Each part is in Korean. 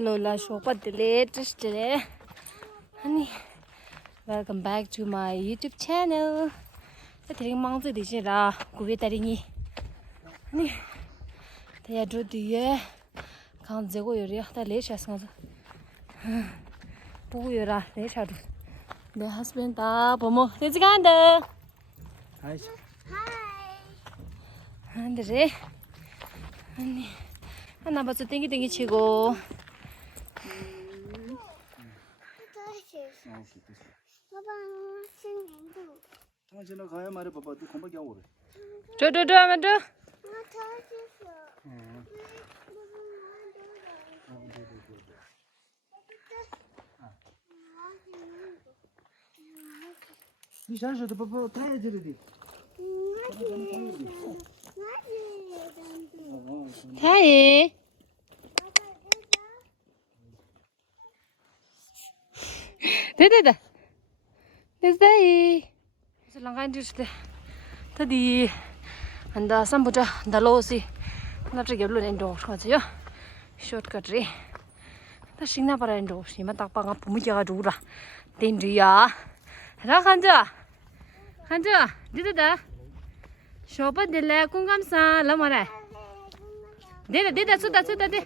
Lola Shopa the latest today. Honey, welcome back to my YouTube channel. The thing months of this year, Guvitarini. Honey, they are drew the year. Can't go your the late as not. Puyura, they shall. The husband, Pomo, it's Ganda. Hi. And the day. And I'm about to think it chigo. 당신은 가야 말해 봐봐. 네 공부하게 하고 그래. 저 하면 줘. 네 잘해줘도 봐봐. 타야 되는데. 타이. 됐다. 됐다이. Langan juste tadi anda sambuta dalosi na trigelu endo khajyo shortcut re ta singna para endo sima takpa nga pumu jaga dura tendriya ra khanja dida shopa dile kungam sa lamara dida suda de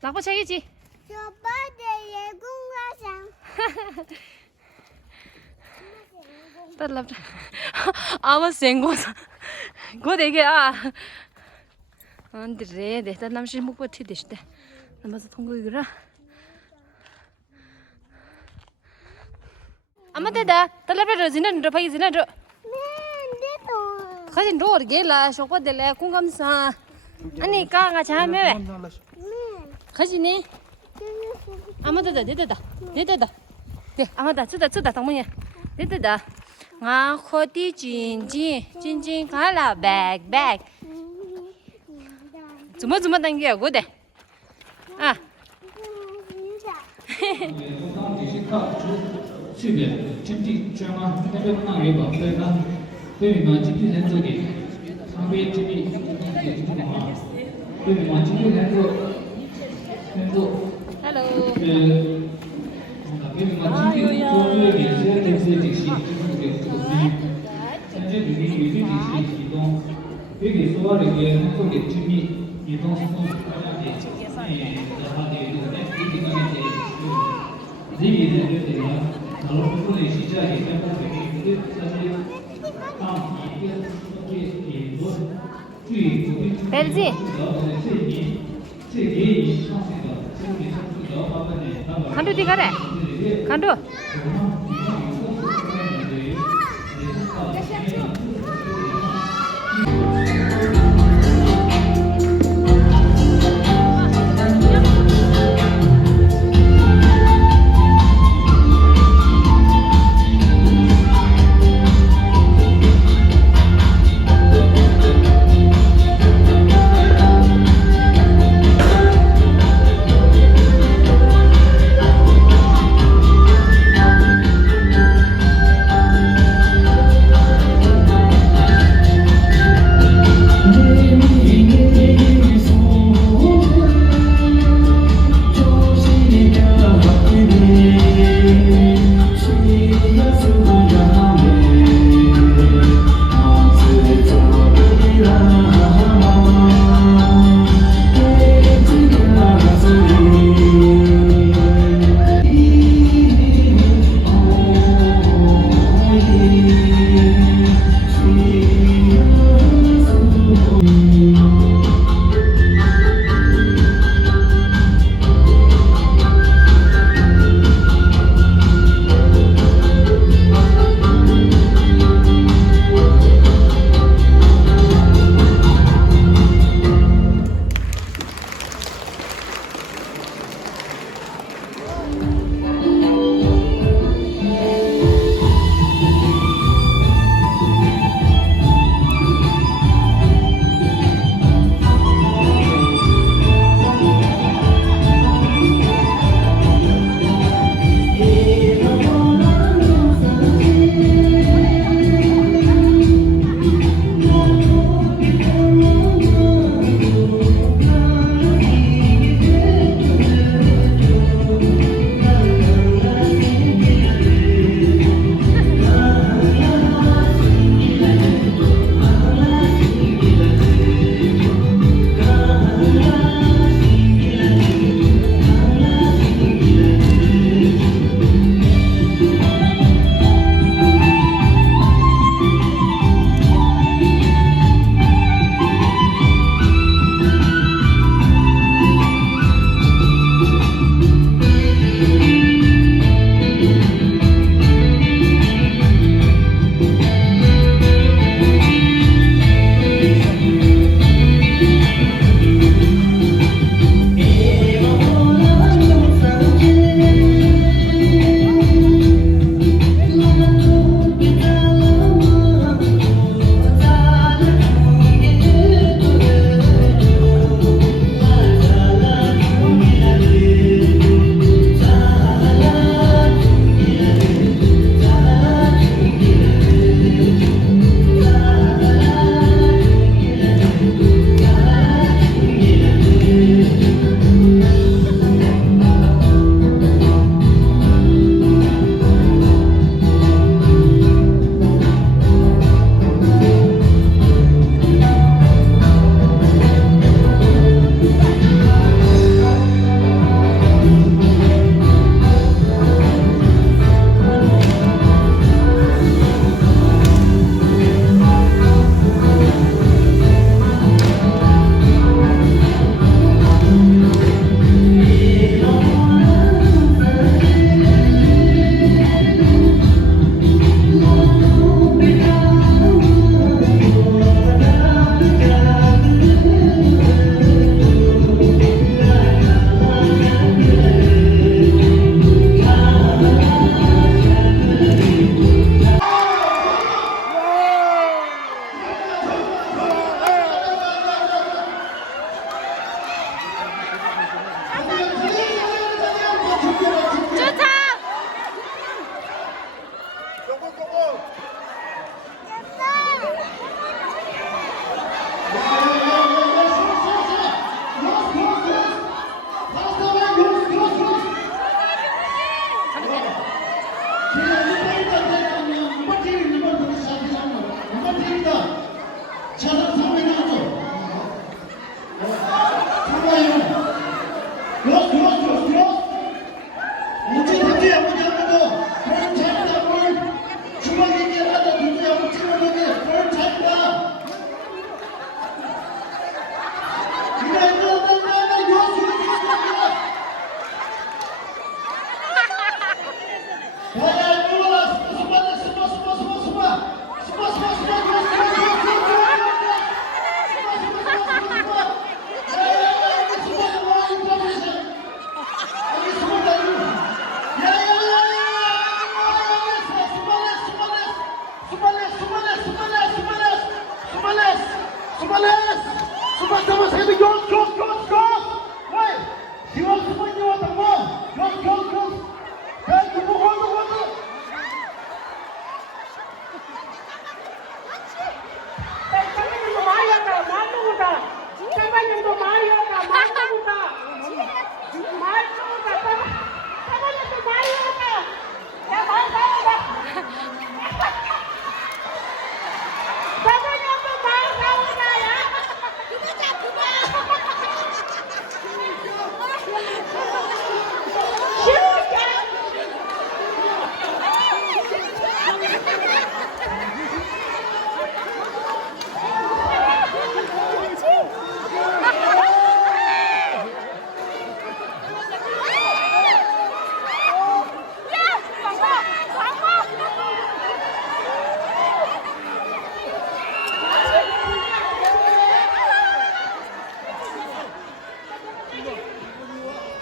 lakpa chagichi shopa dile kungam sa Love I was saying was good again. And the red that I'm she moved to this. I must tongue. Amada, the level is in a place in a cousin door, Gala, Shopper de la Kungamsa. Any car at Hammer. Cousin, Amada did it. Amada to the did it. Nga khoti jin kala bag zuma dangi go de啊区别经济专吗那个那个吧对吧对吗经济人做的上边经济啊对吗经济人做 hello 对吗经济做这个也是这些现在里面有的是移动，这个说那个做的居民移动是从大家的的话的这个这个面的，这边的这个，然后做的是这里面的这个这些当地的这些多最Belzi这里上这个这里上这个他们的Kandu tigare Kandu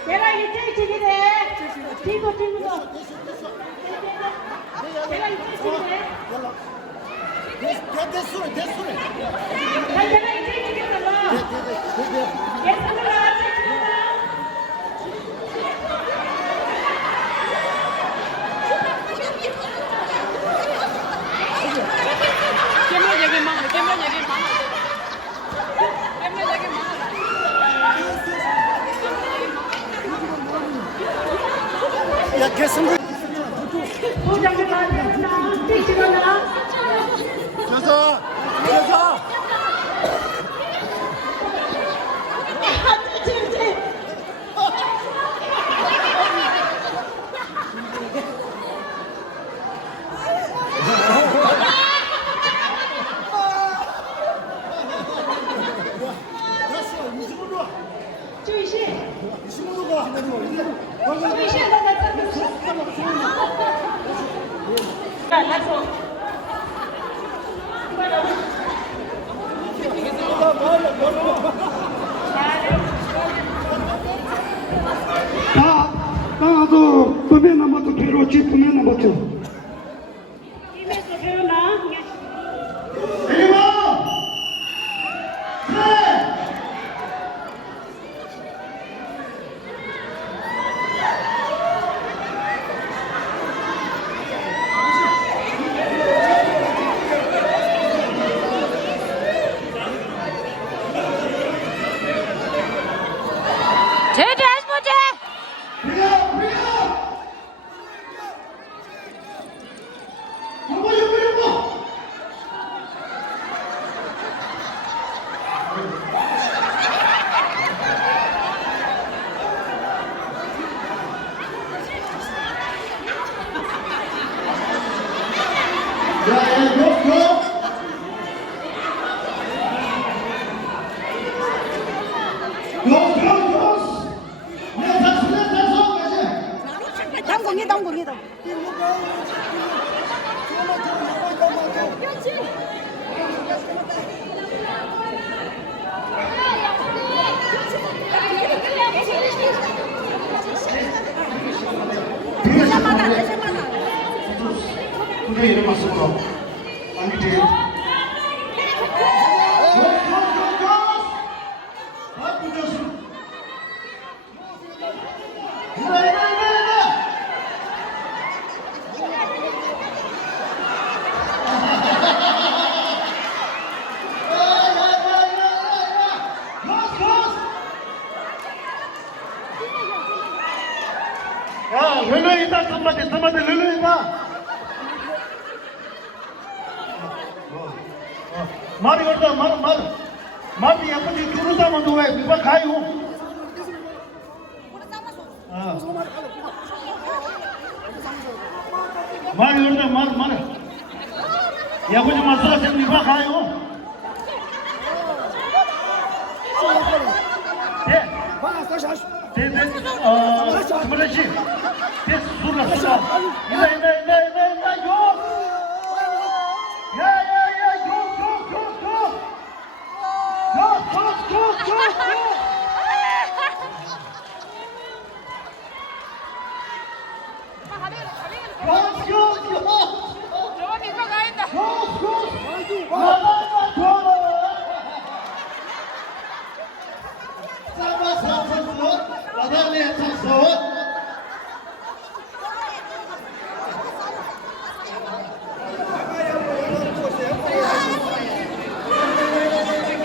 내가 이제 지기네. 뒤도. 내가 이제 지기네. 됐소래. 내가 이제 지기잖아. 예수님아, 지기잖아. 야, 개성공. 부장님 만나. 뒤집어놔. 저서. 나도 범에나 못도 괴로웠지 범에나 못도 입에서 배우나? 당공이다. 군대 이름 맞습니다. 아니 뒤에 야, 럴러이다, 선마대, 럴러이다. 말이 걸다, 말이 약간 주로 담아 놓아, 누가 가요? 말이 걸다, 말. 야구지 마스라, 지금 누가 가요? 네, 스물넷이. 네, 수고하셨습니다. 이나, 요!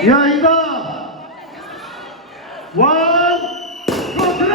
야, 야, 이거 원, 투, 쓰리.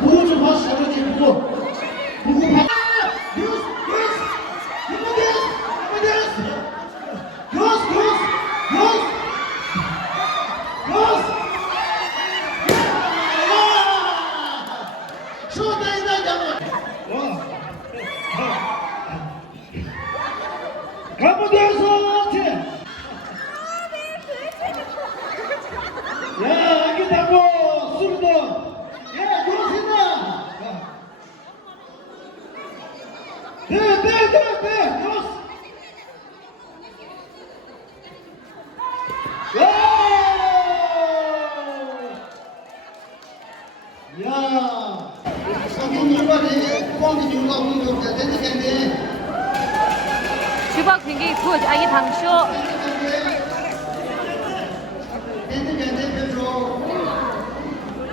보고 좀 하시죠. 그렇지, 보고. 보고 봐. 야, 이게 다고 술도. 야, 요새나. 네, 요새. 야, 성경 일반에 꽝이 중가 오는 거 되는데. 주박 굉장히 굿. 아기 당쇼.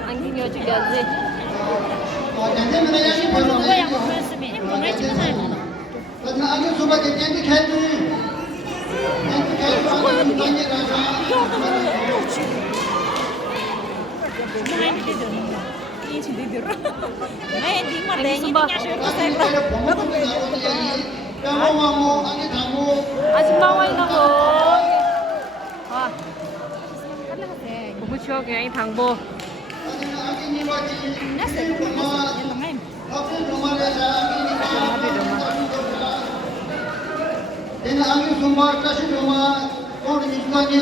안경 여주려지. 아줌마 와이나고. 와. 너무 추워 그냥 이 방법. Then angin sumber kasih rumah, orang ini bukannya